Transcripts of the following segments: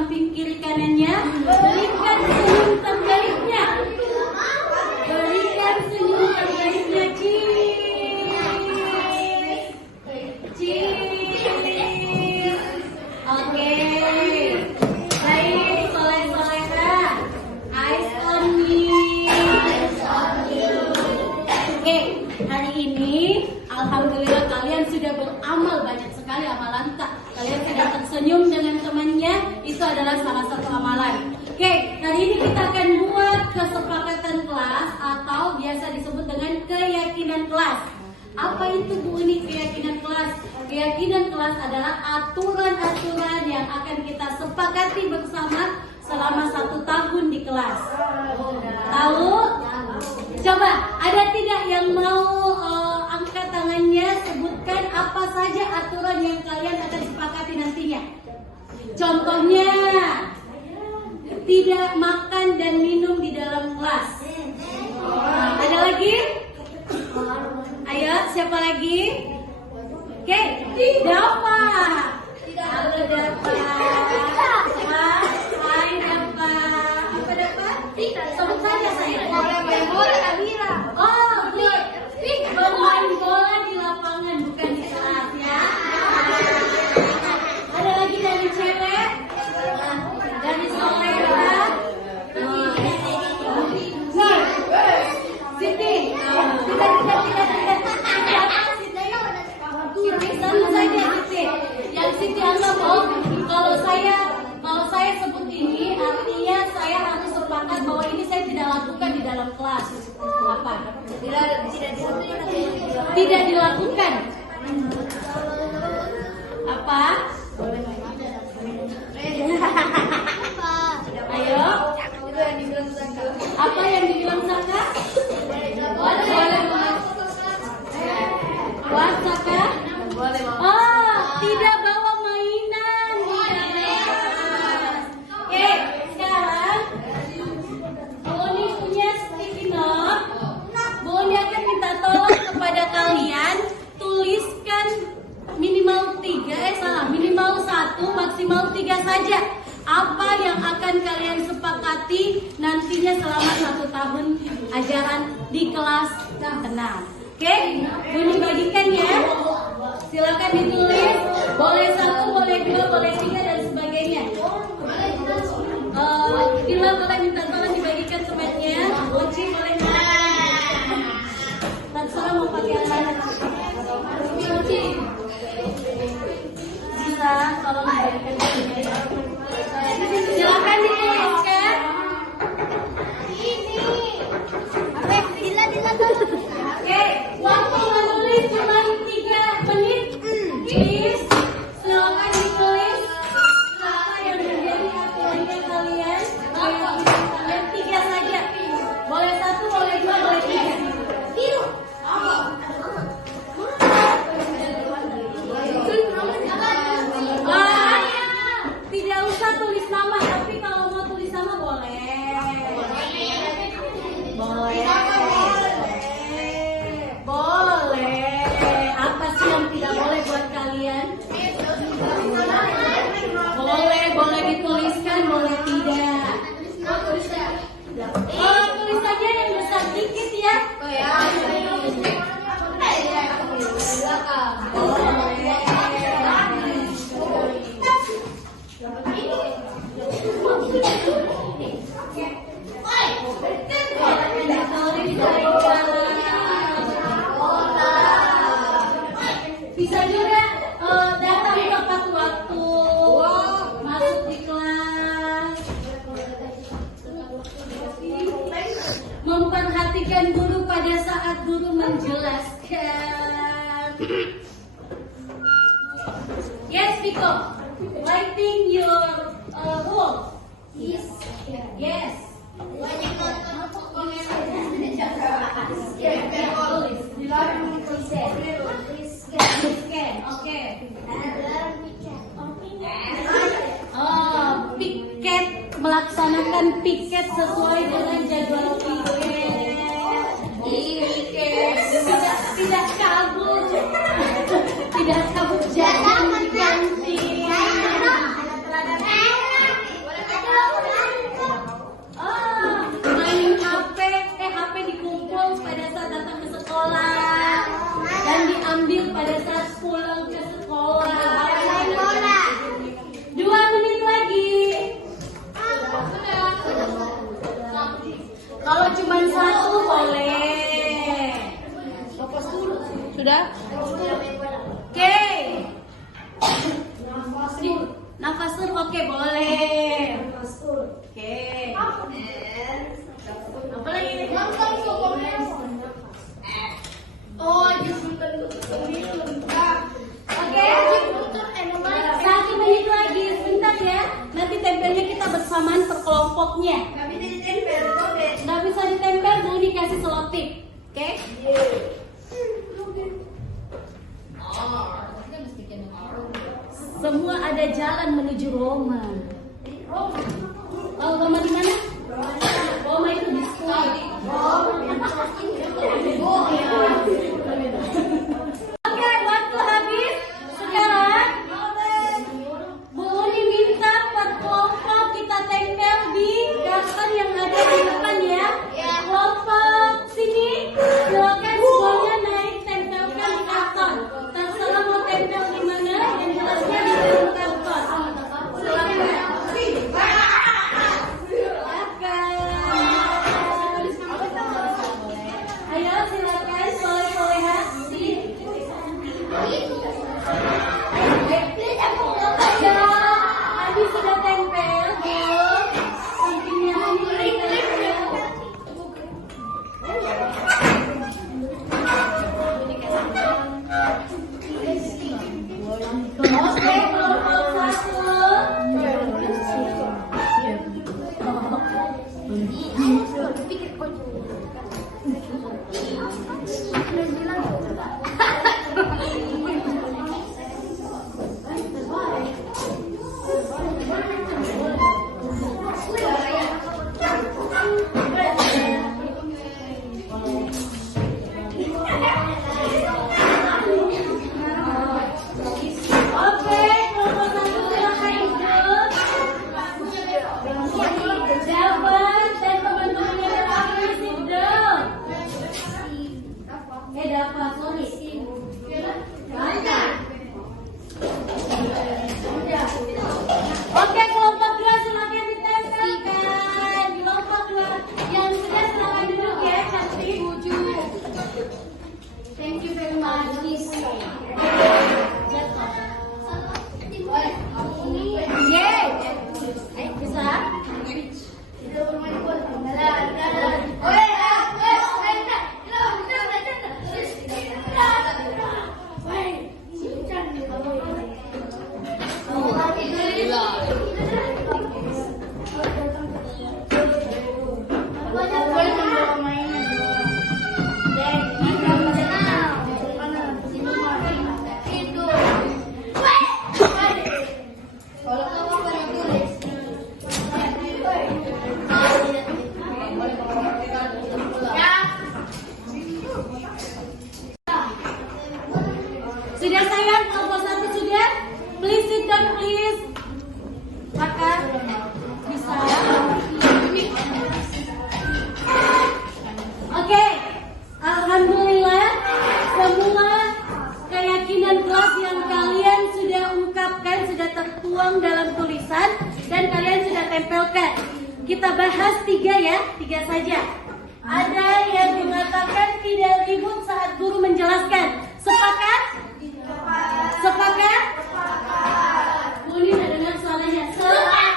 samping kiri kanannya. Berikan senyum terbaiknya. Berikan senyum terbaiknya. Cheers. Oke. Baik, soleh-soleha. Eyes on me. Oke, hari ini alhamdulillah kalian sudah beramal banyak sekali amalan tak. Kalian sudah tersenyum dengan temannya, itu adalah salah satu amalan. Oke, hari ini kita akan buat kesepakatan kelas atau biasa disebut dengan keyakinan kelas. Apa itu Bu Uni keyakinan kelas? Keyakinan kelas adalah aturan-aturan yang akan kita sepakati bersama selama 1 tahun di kelas. Tahu? Coba, ada tidak yang mau angkat tangannya, sebutkan apa saja aturan yang kalian akan sepakati nantinya. Contohnya, tidak makan dan minum di dalam kelas. Ada lagi? Ayo, siapa lagi? Oke, Dapa. Halo Dapa. Hai Dapa. Apa Dapa? Sebut saja saya. Oh, bermain bola di lapangan bukan di kelas ya. Ada lagi dari cewek? Dari Soleha? Siti. Sama saja Siti. Yang Siti anggap kalau saya sebut ini artinya saya harus sepakat bahwa ini saya tidak lakukan di dalam kelas. Apa? Tidak dilakukan. Apa? Ayo. Apa yang dibilang Saka? What Saka? Oh, tidak bawa mainan. Oke, sekarang Boni punya sticky note. Boni akan minta tolong kepada kalian tuliskan minimal 1, maksimal 3 saja. Apa yang akan kalian sepakati nantinya selama 1 tahun ajaran di kelas tenang. Oke, Boni bagikan ya. Silakan ditulis. Boleh 1, boleh 2, boleh 3 dan sebagainya. Bila boleh minta tolong dibagikan temannya. Oci boleh terserah mau pakai yang mana. Oci bisa tolong dibagikan. Silakan dituliskan. Oke, waktu menulis cuma 3 menit. Please, silakan ditulis apa yang menjadi aturannya kalian. Kalian 3 saja. Boleh 1, boleh 2, boleh 3. Tidak usah tulis nama, tapi kalau mau tulis nama boleh. Boleh. Apa sih yang tidak boleh buat kalian? Boleh dituliskan, boleh tidak. Tulis saja yang besar dikit ya. Bisa juga datang tepat waktu, masuk di kelas, memperhatikan guru pada saat guru menjelaskan. Yes, Piko, writing your role. Yes. Oke. Piket, melaksanakan piket sesuai dengan jadwal piket. Tidak kabur jangan di kantin. Oke, boleh. Oke. Apa lagi? Oke. 1 menit lagi, sebentar ya. Nanti tempelnya kita bersamaan per kelompoknya. Nggak bisa ditempel, mau dikasih selotip. Oke? Semua ada jalan menuju Roma. Tahu Roma di mana? Roma itu di Spanyol. Oke, waktu habis. Sekarang Bu Uni minta per kelompok kita tempel di karton yang ada di depan ya. Kelompok sini, silakan semuanya naik tempelkan di karton. Terserah mau tempel di mana, yang jelasnya di dalam karton. Silakan. Ayo silakan, soleh-solehan. Adi sudah tempel, belum? Sampingnya Adi tempel. Oke, kelompok 3 saja. Ada yang mengatakan tidak ribut saat guru menjelaskan. Sepakat? Sepakat? Uni tidak dengar suaranya. Sepakat.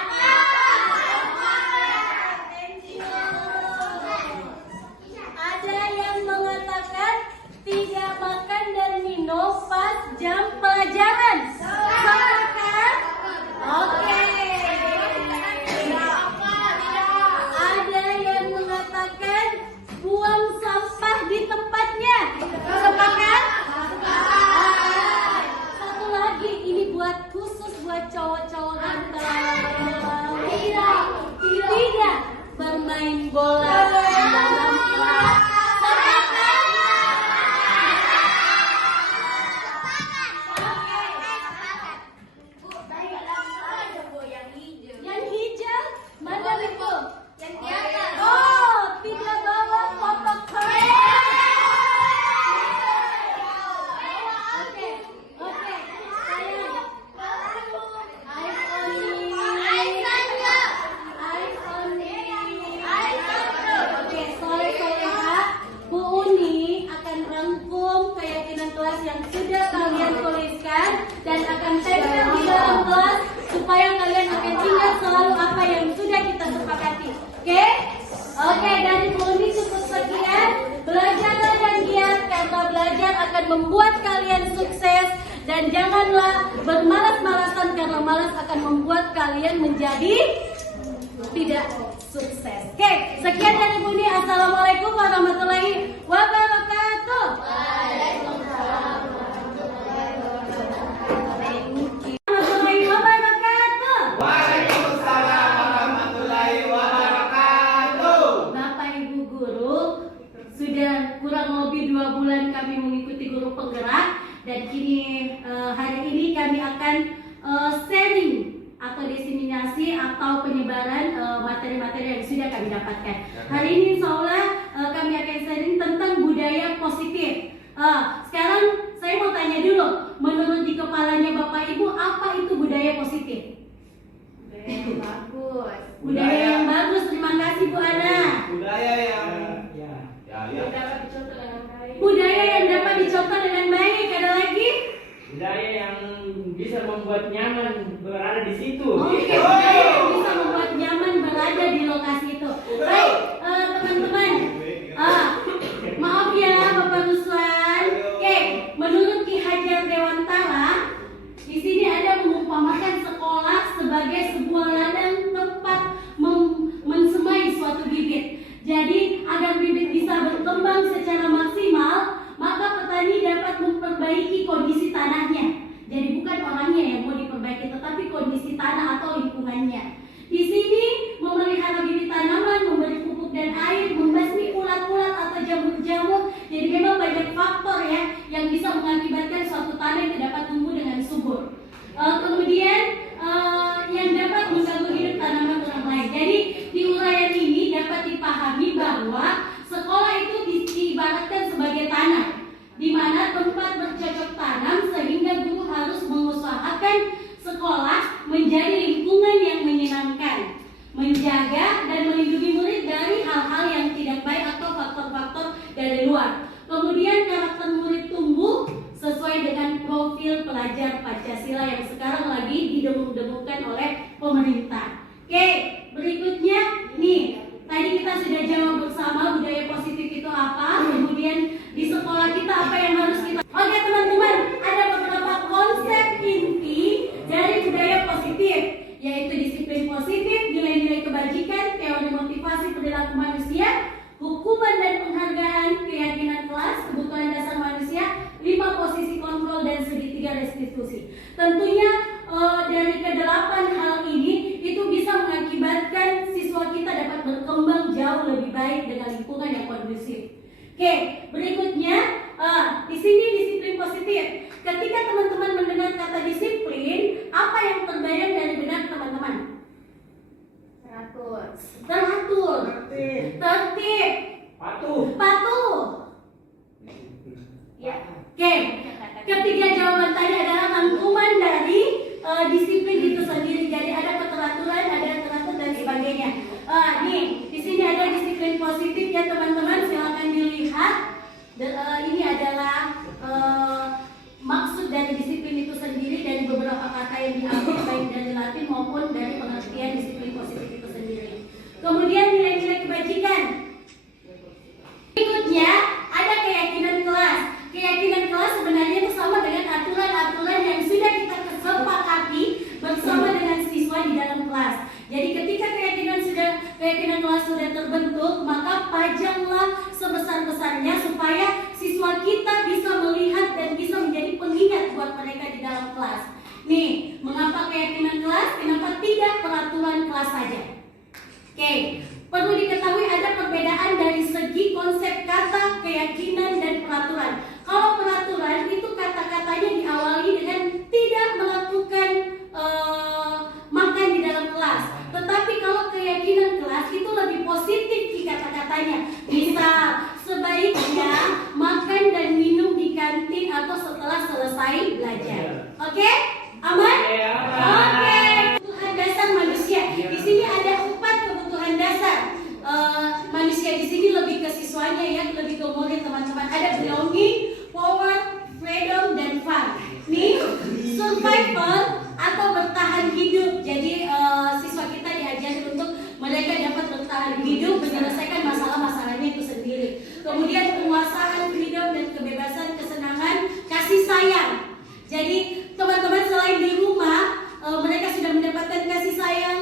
Ada yang mengatakan tidak makan dan minum pas jam pelajaran. Sepakat? Oke. Buang sampah di tempatnya. Sepakat? Oke, dari Boni cukup sekian. Belajarlah dan giat karena belajar akan membuat kalian sukses. Dan janganlah bermalas-malasan karena malas akan membuat kalian menjadi tidak sukses. Oke, sekian dari Buni. Assalamualaikum warahmatullahi wabarakatuh. Waalaikumsalam warahmatullahi wabarakatuh. Waalaikumsalam warahmatullahi wabarakatuh. Bapak Ibu guru, sudah kurang lebih 2 bulan kami mengikuti guru penggerak. Dan kini hari ini kami akan sharing atau diseminasi atau penyebaran materi-materi yang sudah kami dapatkan. Hari ini insya Allah kami akan sharing tentang budaya positif. Sekarang saya mau tanya dulu, menurut di kepalanya Bapak Ibu apa itu budaya positif? Budaya yang bagus. Budaya yang bagus, terima kasih Bu Ana. Budaya yang Dapat dicontoh dengan baik. Budaya yang dapat dicontoh dengan baik. Ada lagi? Budaya yang bisa membuat nyaman berada di situ. Oke, budaya yang bisa membuat nyaman berada di lokasi itu. Baik, teman-teman. Maaf ya, Bapak Ruslan. Oke, menurut Ki Hajar Dewantara, di sini ada mengumpamakan sekolah sebagai sebuah ladang tempat mensemai suatu bibit. Jadi, agar bibit bisa berkembang secara maksimal, maka petani dapat memperbaiki kondisi tanahnya. Jadi bukan orangnya yang mau diperbaiki, tetapi kondisi tanah atau lingkungannya. Di sini memelihara bibit tanaman, memberi pupuk dan air, membasmi ulat-ulat atau jamur-jamur. Jadi memang banyak faktor ya yang bisa mengakibatkan suatu tanah itu dapat tumbuh dengan subur. Kemudian yang dapat mengganggu hidup tanaman orang lain. Jadi di uraian ini dapat dipahami bahwa sekolah itu diibaratkan sebagai tanah, di mana tempat bercocok tanam, sehingga guru harus mengusahakan sekolah menjadi lingkungan yang menyenangkan, menjaga dan melindungi murid dari hal-hal yang tidak baik atau faktor-faktor dari luar. Kemudian karakter murid tumbuh sesuai dengan profil pelajar Pancasila yang sekarang lagi didengungkan oleh pemerintah. Oke, berikutnya nih, tadi kita sudah jawab bersama budaya positif itu apa, kemudian di sekolah kita apa yang harus kita. Oke teman-teman, ada beberapa konsep inti dari budaya positif, yaitu disiplin positif, nilai-nilai kebajikan, teori motivasi perilaku manusia, hukuman dan penghargaan, keyakinan kelas, kebutuhan dasar manusia, 5 posisi kontrol dan segitiga restitusi. Tentunya dari ke-8 hal ini itu bisa mengakibatkan siswa kita dapat berkembang jauh lebih baik dengan lingkungan yang kondusif. Oke, berikutnya di sini disiplin positif. Ketika teman-teman mendengar kata disiplin, apa yang terbayang dari benak teman-teman? Teratur, tertib, patuh. Ya. Oke, ketiga jawaban tadi adalah rangkuman dari disiplin itu sendiri. Jadi ada keteraturan, ada teratur dan sebagainya. Nih, di sini ada disiplin positif ya teman-teman. Silakan dilihat. Ini adalah maksud dari disiplin itu sendiri dari beberapa kata yang diambil baik dari Latin maupun dari pengertian disiplin positif itu sendiri. Kemudian nilai-nilai kebajikan. Berikutnya ada keyakinan kelas. Keyakinan kelas sebenarnya itu sama dengan aturan-aturan yang sudah kita sepakati bersama dengan siswa di dalam kelas. Jadi ketika keyakinan kelas sudah terbentuk, maka pajanglah sebesar-besarnya supaya siswa kita bisa melihat dan bisa menjadi pengingat buat mereka di dalam kelas. Nih, mengapa keyakinan kelas? Kenapa tidak peraturan kelas saja? Oke, perlu diketahui ada perbedaan dari segi konsep kata, keyakinan, dan peraturan. Kalau peraturan itu kata-katanya diawali dengan tidak melakukan makan di dalam kelas. Tetapi kalau keyakinan kelas itu lebih positif di kata-katanya. Misal, sebaiknya makan dan minum di kantin atau setelah selesai belajar. Oke? Aman? Oke. Kebutuhan dasar manusia. Di sini ada 4 kebutuhan dasar. Manusia di sini lebih ke siswanya ya, lebih ke murid teman-teman. Ada belonging, power, freedom, dan fun. Nih, survival atau bertahan hidup. Jadi siswa kita diajari untuk mereka dapat bertahan hidup, menyelesaikan masalah memberikan kasih sayang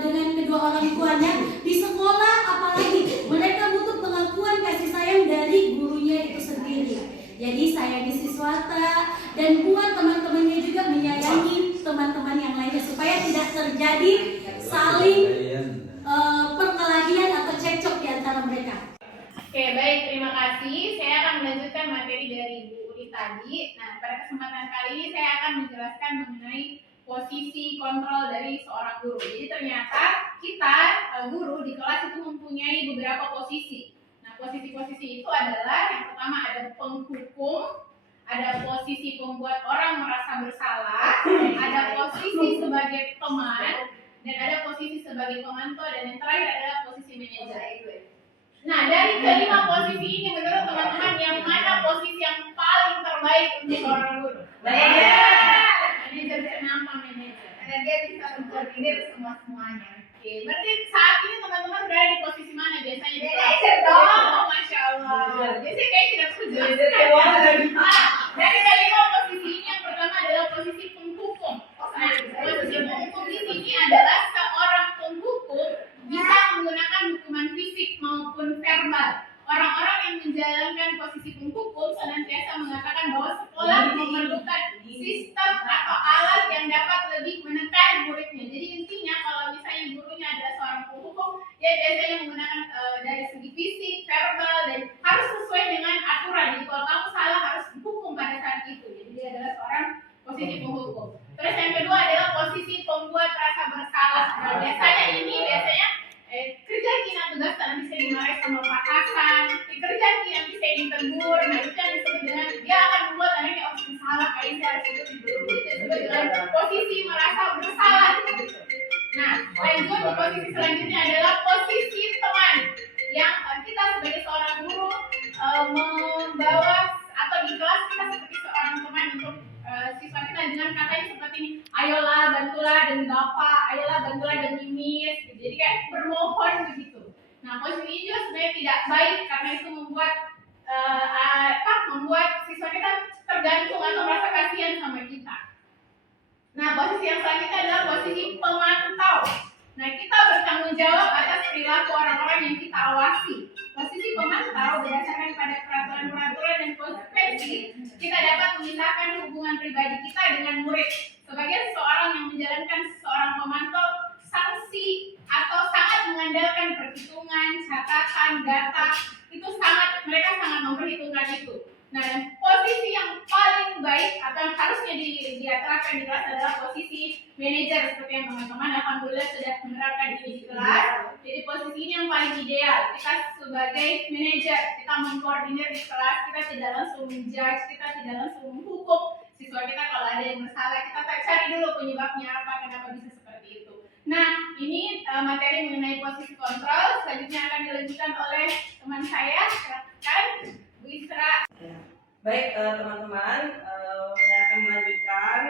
dengan kedua orang tuanya. Di sekolah apalagi mereka butuh pengakuan kasih sayang dari gurunya itu sendiri. Jadi sayangi siswata dan buat teman-temannya juga menyayangi teman-teman yang lainnya supaya tidak terjadi saling perkelahian atau cekcok di antara mereka. Oke, baik, terima kasih. Saya akan melanjutkan materi dari Bu Uli tadi. Nah, pada kesempatan kali ini saya akan menjelaskan mengenai posisi kontrol dari seorang guru. Jadi ternyata kita guru di kelas itu mempunyai beberapa posisi. Nah, posisi-posisi itu adalah yang pertama ada penghukum, ada posisi pembuat orang merasa bersalah, ada posisi sebagai teman, dan ada posisi sebagai pemantau, dan yang terakhir adalah posisi manajer. Nah, dari kelima posisi ini menurut teman-teman yang mana posisi yang paling terbaik untuk seorang guru? Manajer. Kenapa manajer? Karena dia bisa mengkoordinir semuanya. Oke, berarti saat ini teman-teman berada di posisi mana biasanya? Manajer dong. Oh, Masya Allah. Biasanya kayak tidak setuju. Dari kelima posisi ini yang pertama adalah posisi penghukum. Nah, posisi penghukum di sini adalah seorang penghukum bisa menggunakan hukuman fisik maupun verbal. Orang-orang yang menjalankan posisi penghukum senantiasa mengatakan bahwa sekolah memerlukan sistem atau alat yang dapat lebih menekan muridnya. Jadi intinya kalau misalnya gurunya adalah seorang penghukum, dia biasanya menggunakan dari segi fisik, verbal, dan harus sesuai dengan aturan. Jadi kalau kamu salah harus dihukum pada saat itu. Jadi dia adalah seorang posisi penghukum. Terus yang kedua adalah posisi pembuat rasa bersalah. Nah, biasanya kerja tugas nanti saya dimarahi sama Pak Hasan, kerja nanti saya ditegur. Nah, itu yang disebut dengan dia akan membuat anaknya salah, kayak saya harus itu disebut dengan posisi merasa bersalah. Nah, lanjut di posisi selanjutnya adalah posisi teman, yang kita sebagai seorang guru membawa atau di kelas kita seperti seorang teman untuk siswa kita dengan katanya seperti ini, ayolah bantulah dan bapak, ayolah bantulah dan mimis, gitu. Jadi kayak bermohon begitu. Nah, posisi ini juga sebenarnya tidak baik karena itu membuat siswa kita tergantung atau merasa kasihan sama kita. Nah, posisi yang selanjutnya adalah posisi pemantau. Nah, kita bertanggung jawab atas perilaku orang-orang yang kita awasi. Posisi pemantau berdasarkan pada peraturan-peraturan dan konsekuensi, kita dapat memisahkan hubungan pribadi kita dengan murid. Sebagai seseorang yang menjalankan seorang pemantau, sanksi atau sangat mengandalkan perhitungan, catatan, data, itu mereka sangat memperhitungkan itu. Nah, posisi yang paling baik atau yang harusnya diterapkan di kelas adalah posisi manajer, seperti yang teman-teman alhamdulillah sudah menerapkan di kelas. Jadi posisi ini yang paling ideal. Kita sebagai manajer, kita mengkoordinir di kelas, kita tidak langsung menjudge, kita tidak langsung menghukum siswa kita kalau ada yang bersalah. Kita cari dulu penyebabnya apa, kenapa bisa seperti itu. Nah, ini materi mengenai posisi kontrol. Selanjutnya akan dilanjutkan oleh teman saya, silakan Bu Isra. Baik teman-teman, saya akan melanjutkan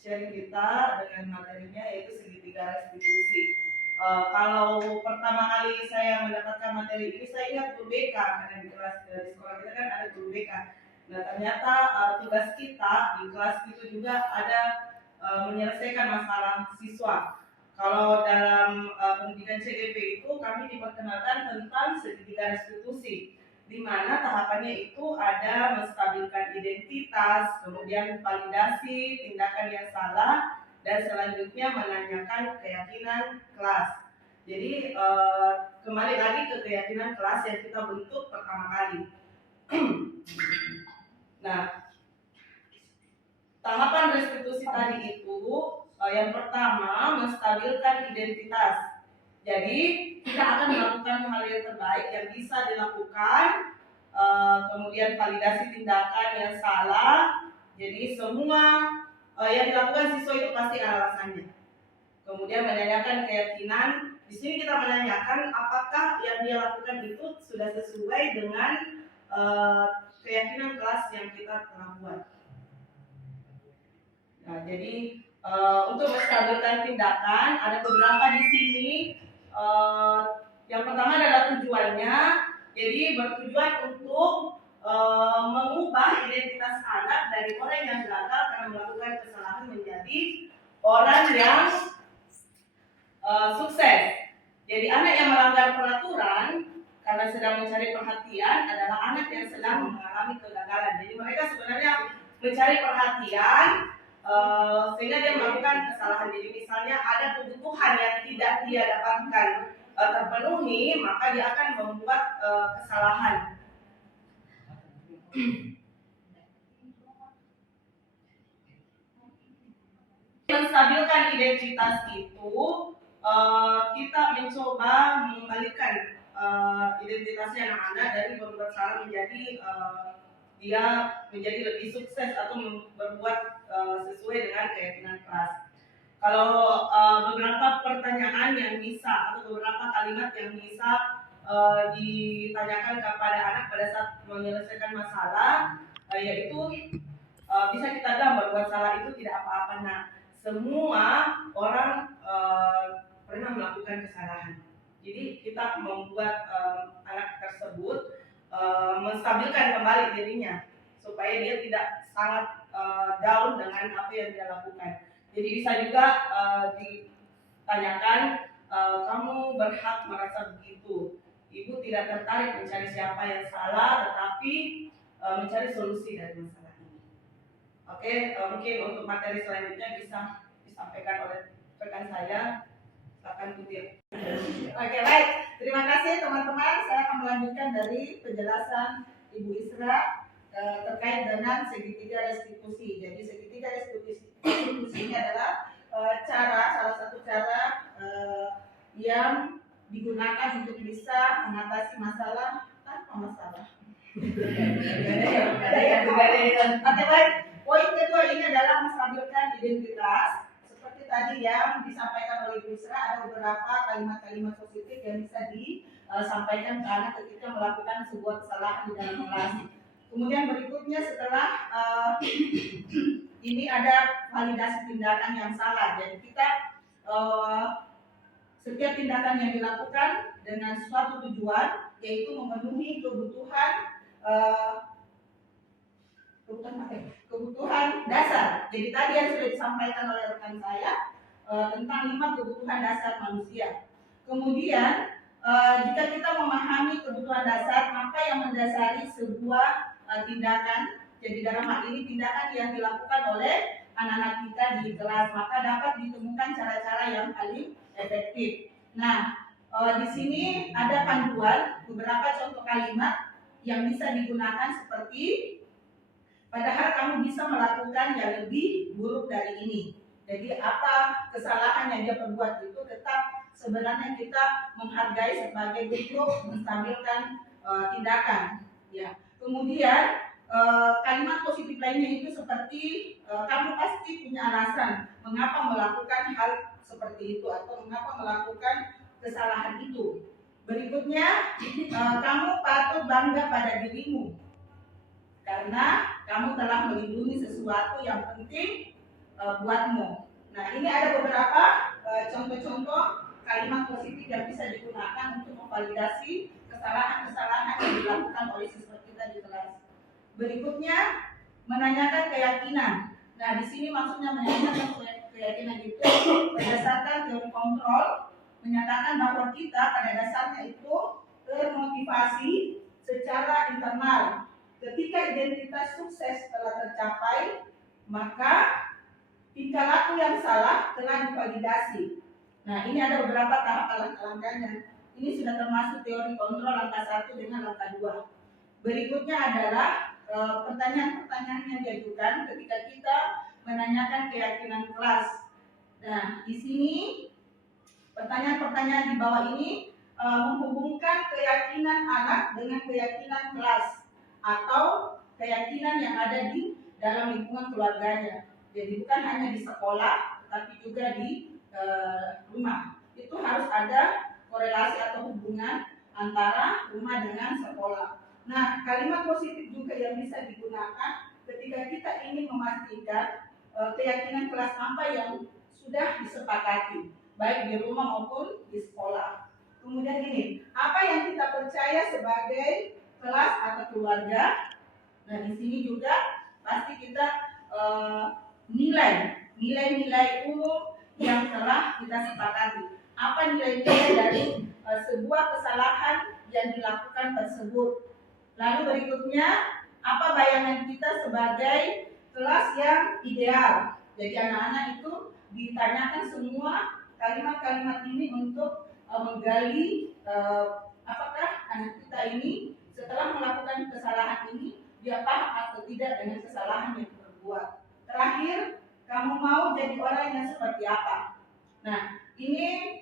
sharing kita dengan materinya yaitu segitiga restitusi. Kalau pertama kali saya mendapatkan materi ini, saya ingat guru BK karena di sekolah kita kan ada guru BK. Nah, ternyata tugas kita di kelas itu juga ada menyelesaikan masalah siswa. Kalau dalam pendidikan CGP itu kami diperkenalkan tentang segitiga restitusi, di mana tahapannya itu ada menstabilkan identitas, kemudian validasi tindakan yang salah, dan selanjutnya menanyakan keyakinan kelas. Jadi kembali lagi ke keyakinan kelas yang kita bentuk pertama kali. Nah, tahapan restitusi tadi itu yang pertama menstabilkan identitas. Jadi kita akan melakukan hal yang terbaik yang bisa dilakukan, kemudian validasi tindakan yang salah. Jadi semua yang dilakukan siswa itu pasti ada alasannya. Kemudian menanyakan keyakinan. Di sini kita menanyakan apakah yang dia lakukan itu sudah sesuai dengan keyakinan kelas yang kita telah buat. Nah, jadi untuk menstabilkan tindakan ada beberapa di sini. Yang pertama adalah tujuannya, jadi bertujuan untuk mengubah identitas anak dari orang yang gagal karena melakukan kesalahan menjadi orang yang sukses. Jadi anak yang melanggar peraturan karena sedang mencari perhatian adalah anak yang sedang mengalami kegagalan. Jadi mereka sebenarnya mencari perhatian sehingga dia melakukan kesalahan. Jadi misalnya ada kebutuhan yang tidak dia dapatkan terpenuhi, maka dia akan membuat kesalahan. Menstabilkan identitas itu, kita mencoba mengembalikan identitasnya anak-anak dari berbuat salah menjadi dia menjadi lebih sukses atau berbuat sesuai dengan keyakinan keras. Kalau beberapa pertanyaan yang bisa atau beberapa kalimat yang bisa ditanyakan kepada anak pada saat menyelesaikan masalah, yaitu bisa kita bilang berbuat salah itu tidak apa-apa. Nah, semua orang pernah melakukan kesalahan. Jadi kita membuat anak tersebut menstabilkan kembali dirinya supaya dia tidak sangat down dengan apa yang dia lakukan. Jadi bisa juga ditanyakan, kamu berhak merasa begitu. Ibu tidak tertarik mencari siapa yang salah, tetapi mencari solusi dari masalah ini. Oke, mungkin untuk materi selanjutnya bisa disampaikan oleh rekan saya. Silakan Putih. Oke, baik. Terima kasih teman-teman. Saya akan melanjutkan dari penjelasan Ibu Isra terkait dengan segitiga restitusi. Jadi segitiga restitusi ini adalah salah satu cara yang digunakan untuk bisa mengatasi masalah tanpa masalah. Oke, baik. Poin kedua ini adalah menstabilkan identitas. Seperti tadi yang disampaikan oleh Bu Isra, ada beberapa kalimat-kalimat positif yang bisa disampaikan ke anak ketika melakukan sebuah kesalahan di dalam kelas. Kemudian berikutnya setelah ini ada validasi tindakan yang salah. Jadi kita setiap tindakan yang dilakukan dengan suatu tujuan, yaitu memenuhi kebutuhan dasar. Jadi tadi yang sudah disampaikan oleh rekan saya tentang 5 kebutuhan dasar manusia. Kemudian jika kita memahami kebutuhan dasar, maka yang mendasari sebuah tindakan, jadi dalam hal ini tindakan yang dilakukan oleh anak-anak kita di kelas, maka dapat ditemukan cara-cara yang paling efektif. Nah, di sini ada panduan beberapa contoh kalimat yang bisa digunakan seperti, padahal kamu bisa melakukan yang lebih buruk dari ini. Jadi apa kesalahan yang dia perbuat itu tetap sebenarnya kita menghargai sebagai bentuk menstabilkan tindakan. Ya. Kemudian kalimat positif lainnya itu seperti kamu pasti punya alasan mengapa melakukan hal seperti itu atau mengapa melakukan kesalahan itu. Berikutnya, kamu patut bangga pada dirimu karena kamu telah melindungi sesuatu yang penting buatmu. Nah, ini ada beberapa contoh-contoh kalimat positif yang bisa digunakan untuk memvalidasi kesalahan-kesalahan yang dilakukan oleh siswa kita di kelas. Berikutnya, menanyakan keyakinan. Nah, di sini maksudnya menanyakan keyakinan itu berdasarkan teori kontrol, menyatakan bahwa kita pada dasarnya itu termotivasi secara internal. Ketika identitas sukses telah tercapai, maka tingkah laku yang salah telah divalidasi. Nah, ini ada beberapa tahap langkah-langkahnya. Ini sudah termasuk teori kontrol langkah 1 dengan langkah 2. Berikutnya adalah pertanyaan-pertanyaan yang diajukan ketika kita menanyakan keyakinan kelas. Nah, di sini pertanyaan-pertanyaan di bawah ini menghubungkan keyakinan anak dengan keyakinan kelas atau keyakinan yang ada di dalam lingkungan keluarganya. Jadi bukan hanya di sekolah, tapi juga di rumah. Itu harus ada korelasi atau hubungan antara rumah dengan sekolah. Nah, kalimat positif juga yang bisa digunakan ketika kita ingin memastikan keyakinan kelas apa yang sudah disepakati, baik di rumah maupun di sekolah. Kemudian ini, apa yang kita percaya sebagai kelas atau keluarga. Nah, di sini juga pasti kita nilai nilai-nilai umum yang telah kita sepakati. Apa nilai-nilai dari sebuah kesalahan yang dilakukan tersebut. Lalu berikutnya, apa bayangan kita sebagai kelas yang ideal. Jadi anak-anak itu ditanyakan semua kalimat-kalimat ini untuk menggali apakah anak kita ini setelah melakukan kesalahan ini dia paham atau tidak dengan kesalahan yang diperbuat. Terakhir, kamu mau jadi orang yang seperti apa? Nah, ini